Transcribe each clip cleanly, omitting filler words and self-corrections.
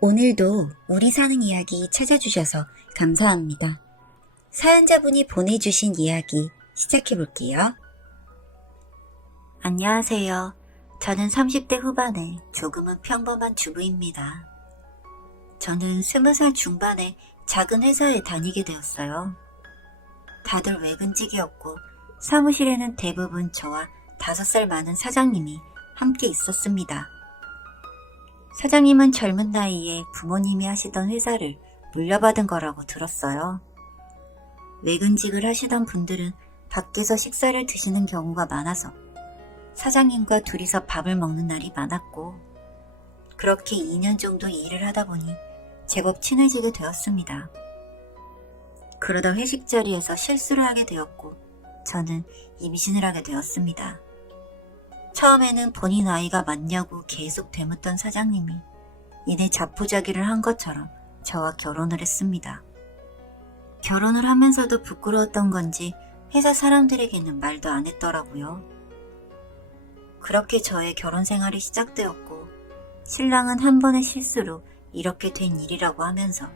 오늘도 우리 사는 이야기 찾아주셔서 감사합니다. 사연자분이 보내주신 이야기 시작해볼게요. 안녕하세요. 저는 30대 후반에 조금은 평범한 주부입니다. 저는 20살 중반에 작은 회사에 다니게 되었어요. 다들 외근직이었고 사무실에는 대부분 저와 5살 많은 사장님이 함께 있었습니다. 사장님은 젊은 나이에 부모님이 하시던 회사를 물려받은 거라고 들었어요. 외근직을 하시던 분들은 밖에서 식사를 드시는 경우가 많아서 사장님과 둘이서 밥을 먹는 날이 많았고, 그렇게 2년 정도 일을 하다 보니 제법 친해지게 되었습니다. 그러다 회식 자리에서 실수를 하게 되었고 저는 임신을 하게 되었습니다. 처음에는 본인 아이가 맞냐고 계속 되묻던 사장님이 이내 자포자기를 한 것처럼 저와 결혼을 했습니다. 결혼을 하면서도 부끄러웠던 건지 회사 사람들에게는 말도 안 했더라고요. 그렇게 저의 결혼 생활이 시작되었고, 신랑은 한 번의 실수로 이렇게 된 일이라고 하면서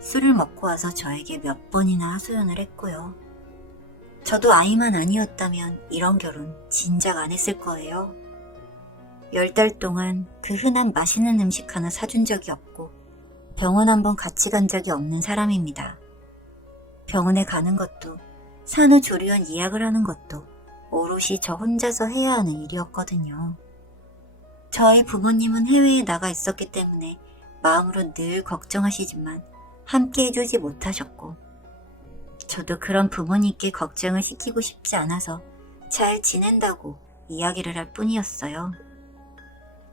술을 먹고 와서 저에게 몇 번이나 하소연을 했고요. 저도 아이만 아니었다면 이런 결혼 진작 안 했을 거예요. 10달 동안 그 흔한 맛있는 음식 하나 사준 적이 없고 병원 한번 같이 간 적이 없는 사람입니다. 병원에 가는 것도 산후조리원 예약을 하는 것도 오롯이 저 혼자서 해야 하는 일이었거든요. 저희 부모님은 해외에 나가 있었기 때문에 마음으로 늘 걱정하시지만 함께 해주지 못하셨고, 저도 그런 부모님께 걱정을 시키고 싶지 않아서 잘 지낸다고 이야기를 할 뿐이었어요.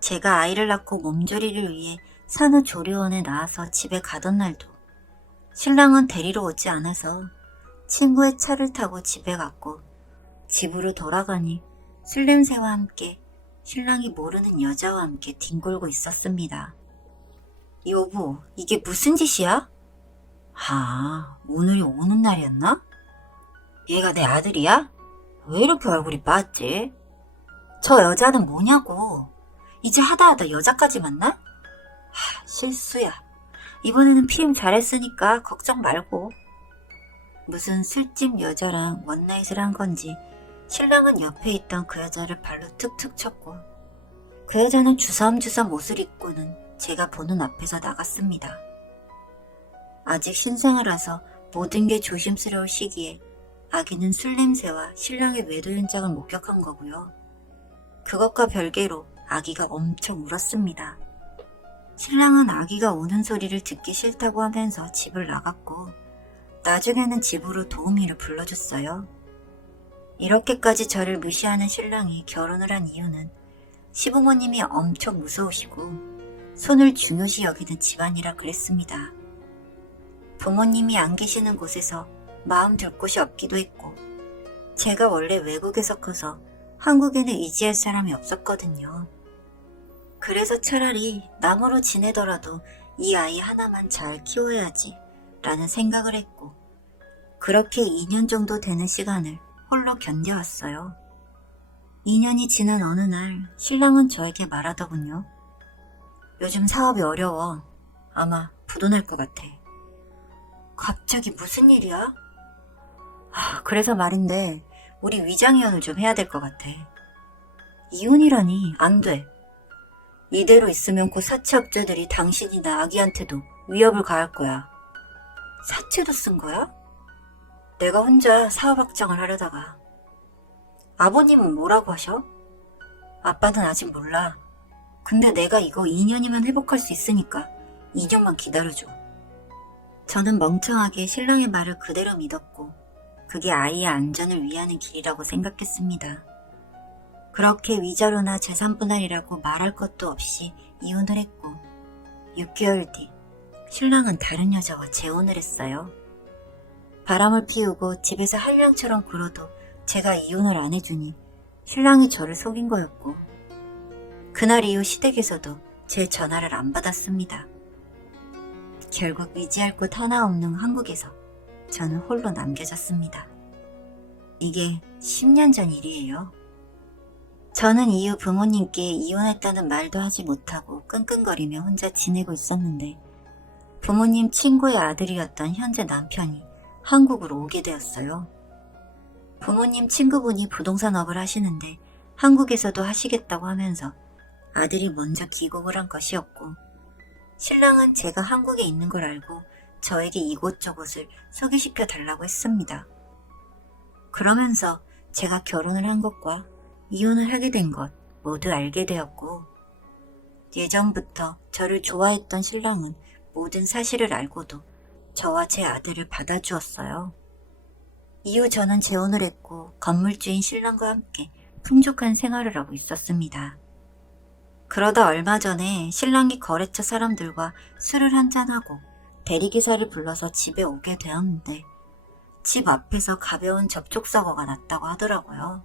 제가 아이를 낳고 몸조리를 위해 산후조리원에 나와서 집에 가던 날도 신랑은 데리러 오지 않아서 친구의 차를 타고 집에 갔고, 집으로 돌아가니 술 냄새와 함께 신랑이 모르는 여자와 함께 뒹굴고 있었습니다. 여보, 이게 무슨 짓이야? 오늘이 오는 날이었나? 얘가 내 아들이야? 왜 이렇게 얼굴이 빠았지? 저 여자는 뭐냐고. 이제 하다 여자까지 만나? 실수야. 이번에는 피임 잘했으니까 걱정 말고. 무슨 술집 여자랑 원나잇을 한 건지 신랑은 옆에 있던 그 여자를 발로 툭툭 쳤고, 그 여자는 주섬주섬 옷을 입고는 제가 보는 앞에서 나갔습니다. 아직 신생아라서 모든 게 조심스러울 시기에 아기는 술 냄새와 신랑의 외도 현장을 목격한 거고요. 그것과 별개로 아기가 엄청 울었습니다. 신랑은 아기가 우는 소리를 듣기 싫다고 하면서 집을 나갔고, 나중에는 집으로 도우미를 불러줬어요. 이렇게까지 저를 무시하는 신랑이 결혼을 한 이유는 시부모님이 엄청 무서우시고 손을 중요시 여기는 집안이라 그랬습니다. 부모님이 안 계시는 곳에서 마음 둘 곳이 없기도 했고, 제가 원래 외국에서 커서 한국에는 의지할 사람이 없었거든요. 그래서 차라리 남으로 지내더라도 이 아이 하나만 잘 키워야지 라는 생각을 했고, 그렇게 2년 정도 되는 시간을 홀로 견뎌왔어요. 2년이 지난 어느 날 신랑은 저에게 말하더군요. 요즘 사업이 어려워. 아마 부도날 것 같아. 갑자기 무슨 일이야? 그래서 말인데 우리 위장이혼을 좀 해야 될 것 같아. 이혼이라니 안 돼. 이대로 있으면 곧 사채업자들이 당신이나 아기한테도 위협을 가할 거야. 사채도 쓴 거야? 내가 혼자 사업 확장을 하려다가. 아버님은 뭐라고 하셔? 아빠는 아직 몰라. 근데 내가 이거 2년이면 회복할 수 있으니까 2년만 기다려줘. 저는 멍청하게 신랑의 말을 그대로 믿었고, 그게 아이의 안전을 위하는 길이라고 생각했습니다. 그렇게 위자료나 재산 분할이라고 말할 것도 없이 이혼을 했고, 6개월 뒤 신랑은 다른 여자와 재혼을 했어요. 바람을 피우고 집에서 한량처럼 굴어도 제가 이혼을 안 해주니 신랑이 저를 속인 거였고, 그날 이후 시댁에서도 제 전화를 안 받았습니다. 결국 의지할 곳 하나 없는 한국에서 저는 홀로 남겨졌습니다. 이게 10년 전 일이에요. 저는 이후 부모님께 이혼했다는 말도 하지 못하고 끙끙거리며 혼자 지내고 있었는데 부모님 친구의 아들이었던 현재 남편이 한국으로 오게 되었어요. 부모님 친구분이 부동산업을 하시는데 한국에서도 하시겠다고 하면서 아들이 먼저 귀국을 한 것이었고 신랑은 제가 한국에 있는 걸 알고 저에게 이곳저곳을 소개시켜 달라고 했습니다. 그러면서 제가 결혼을 한 것과 이혼을 하게 된 것 모두 알게 되었고 예전부터 저를 좋아했던 신랑은 모든 사실을 알고도 저와 제 아들을 받아주었어요. 이후 저는 재혼을 했고 건물주인 신랑과 함께 풍족한 생활을 하고 있었습니다. 그러다 얼마 전에 신랑이 거래처 사람들과 술을 한잔하고 대리기사를 불러서 집에 오게 되었는데 집 앞에서 가벼운 접촉사고가 났다고 하더라고요.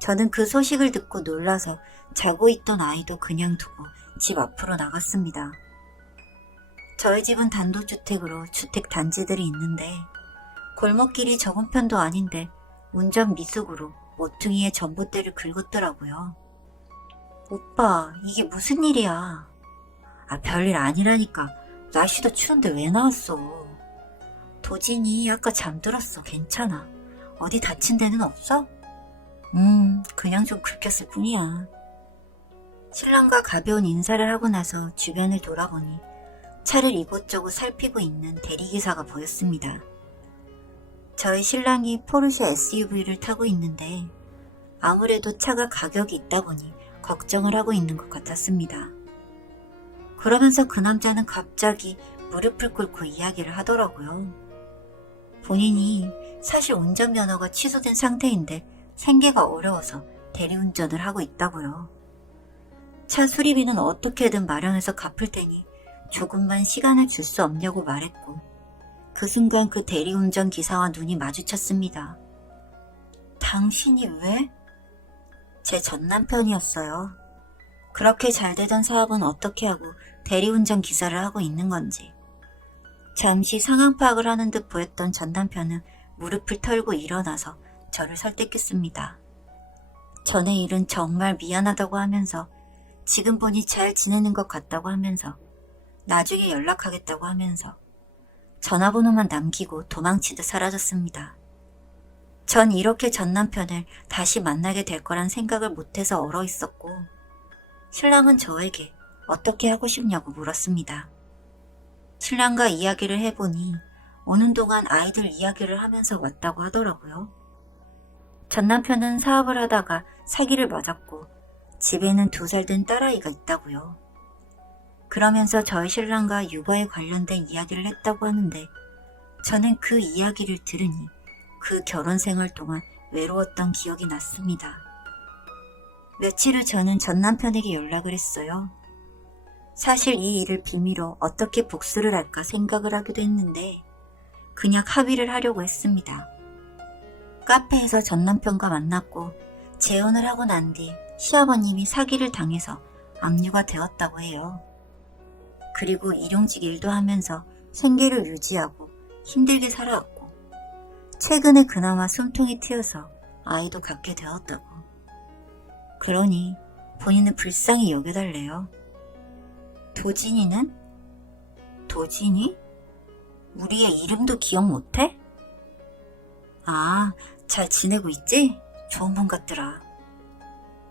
저는 그 소식을 듣고 놀라서 자고 있던 아이도 그냥 두고 집 앞으로 나갔습니다. 저희 집은 단독주택으로 주택 단지들이 있는데 골목길이 적은 편도 아닌데 운전 미숙으로 모퉁이에 전봇대를 긁었더라고요. 오빠, 이게 무슨 일이야? 별일 아니라니까. 날씨도 추운데 왜 나왔어? 도진이 아까 잠들었어. 괜찮아. 어디 다친 데는 없어? 그냥 좀 긁혔을 뿐이야. 신랑과 가벼운 인사를 하고 나서 주변을 돌아보니 차를 이곳저곳 살피고 있는 대리기사가 보였습니다. 저희 신랑이 포르쉐 SUV를 타고 있는데 아무래도 차가 가격이 있다 보니 걱정을 하고 있는 것 같았습니다. 그러면서 그 남자는 갑자기 무릎을 꿇고 이야기를 하더라고요. 본인이 사실 운전면허가 취소된 상태인데 생계가 어려워서 대리운전을 하고 있다고요. 차 수리비는 어떻게든 마련해서 갚을 테니 조금만 시간을 줄 수 없냐고 말했고 그 순간 그 대리운전 기사와 눈이 마주쳤습니다. 당신이 왜? 제 전남편이었어요. 그렇게 잘 되던 사업은 어떻게 하고 대리운전 기사를 하고 있는 건지. 잠시 상황 파악을 하는 듯 보였던 전남편은 무릎을 털고 일어나서 저를 설득했습니다. 전에 일은 정말 미안하다고 하면서 지금 보니 잘 지내는 것 같다고 하면서 나중에 연락하겠다고 하면서 전화번호만 남기고 도망치듯 사라졌습니다. 전 이렇게 전 남편을 다시 만나게 될 거란 생각을 못해서 얼어 있었고 신랑은 저에게 어떻게 하고 싶냐고 물었습니다. 신랑과 이야기를 해보니 오는 동안 아이들 이야기를 하면서 왔다고 하더라고요. 전 남편은 사업을 하다가 사기를 맞았고 집에는 2살 된 딸아이가 있다고요. 그러면서 저희 신랑과 육아에 관련된 이야기를 했다고 하는데 저는 그 이야기를 들으니 그 결혼 생활 동안 외로웠던 기억이 났습니다. 며칠 후 저는 전 남편에게 연락을 했어요. 사실 이 일을 빌미로 어떻게 복수를 할까 생각을 하기도 했는데 그냥 합의를 하려고 했습니다. 카페에서 전 남편과 만났고 재혼을 하고 난 뒤 시아버님이 사기를 당해서 압류가 되었다고 해요. 그리고 일용직 일도 하면서 생계를 유지하고 힘들게 살아왔고 최근에 그나마 숨통이 트여서 아이도 갖게 되었다고. 그러니 본인은 불쌍히 여겨달래요. 도진이는? 도진이? 우리의 이름도 기억 못해? 잘 지내고 있지? 좋은 분 같더라.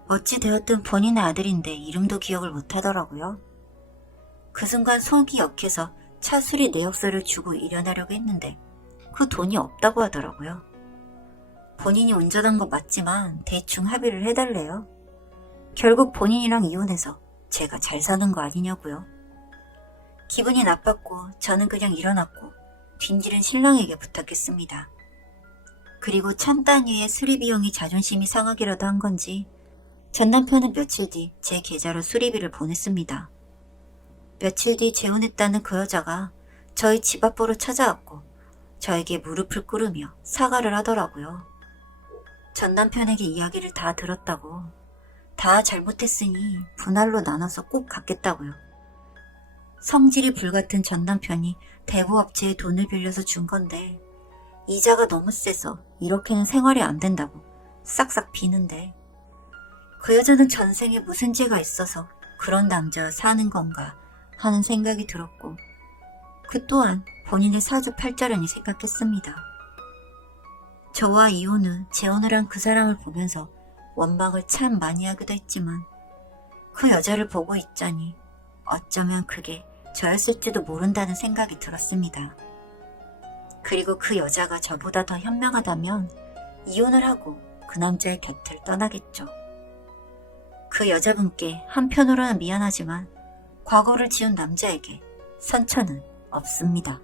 어찌되었든 본인의 아들인데 이름도 기억을 못하더라고요. 그 순간 속이 역해서 차 수리 내역서를 주고 일어나려고 했는데 그 돈이 없다고 하더라고요. 본인이 운전한 거 맞지만 대충 합의를 해달래요. 결국 본인이랑 이혼해서 제가 잘 사는 거 아니냐고요. 기분이 나빴고 저는 그냥 일어났고 뒷일은 신랑에게 부탁했습니다. 그리고 천 단위의 수리 비용이 자존심이 상하기라도 한 건지 전 남편은 며칠 뒤 제 계좌로 수리비를 보냈습니다. 며칠 뒤 재혼했다는 그 여자가 저희 집 앞으로 찾아왔고 저에게 무릎을 꿇으며 사과를 하더라고요. 전 남편에게 이야기를 다 들었다고, 다 잘못했으니 분할로 나눠서 꼭 갚겠다고요. 성질이 불같은 전 남편이 대부업체에 돈을 빌려서 준 건데 이자가 너무 세서 이렇게는 생활이 안 된다고 싹싹 비는데 그 여자는 전생에 무슨 죄가 있어서 그런 남자와 사는 건가 하는 생각이 들었고, 그 또한 본인의 사주팔자라니 생각했습니다. 저와 이혼 후 재혼을 한 그 사람을 보면서 원망을 참 많이 하기도 했지만, 그 여자를 보고 있자니 어쩌면 그게 저였을지도 모른다는 생각이 들었습니다. 그리고 그 여자가 저보다 더 현명하다면 이혼을 하고 그 남자의 곁을 떠나겠죠. 그 여자분께 한편으로는 미안하지만 과거를 지운 남자에게 상처는 없습니다.